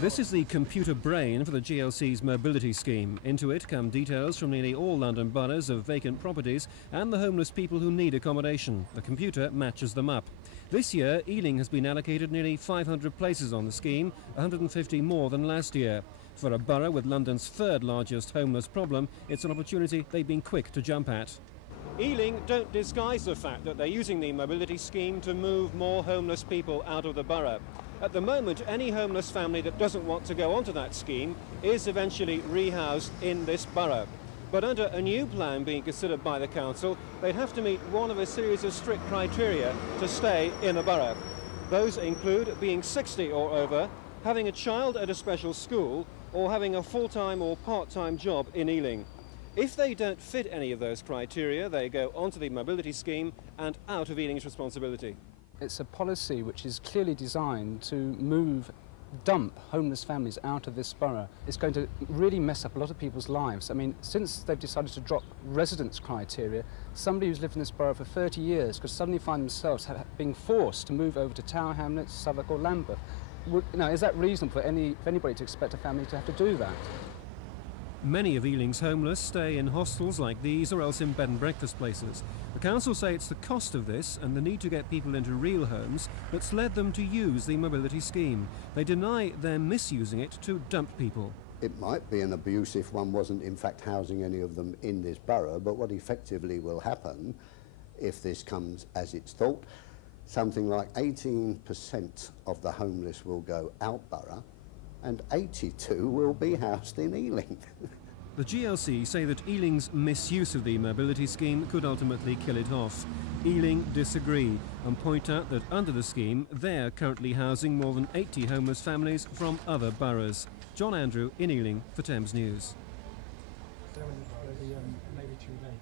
This is the computer brain for the GLC's mobility scheme. Into it come details from nearly all London boroughs of vacant properties and the homeless people who need accommodation. The computer matches them up. This year, Ealing has been allocated nearly 500 places on the scheme, 150 more than last year. For a borough with London's third largest homeless problem, it's an opportunity they've been quick to jump at. Ealing don't disguise the fact that they're using the mobility scheme to move more homeless people out of the borough. At the moment, any homeless family that doesn't want to go onto that scheme is eventually rehoused in this borough. But under a new plan being considered by the council, they'd have to meet one of a series of strict criteria to stay in a borough. Those include being 60 or over, having a child at a special school, or having a full-time or part-time job in Ealing. If they don't fit any of those criteria, they go onto the mobility scheme and out of Ealing's responsibility. It's a policy which is clearly designed to dump homeless families out of this borough. It's going to really mess up a lot of people's lives. I mean, since they've decided to drop residence criteria, somebody who's lived in this borough for 30 years could suddenly find themselves being forced to move over to Tower Hamlets, Southwark or Lambeth. Now, is that reasonable for anybody to expect a family to have to do that? Many of Ealing's homeless stay in hostels like these or else in bed and breakfast places. The council say it's the cost of this and the need to get people into real homes that's led them to use the mobility scheme. They deny they're misusing it to dump people. It might be an abuse if one wasn't in fact housing any of them in this borough, but what effectively will happen if this comes as it's thought, something like 18% of the homeless will go out borough and 82 will be housed in Ealing. The GLC say that Ealing's misuse of the mobility scheme could ultimately kill it off. Ealing disagree and point out that under the scheme they're currently housing more than 80 homeless families from other boroughs. John Andrew in Ealing for Thames News. Maybe too late.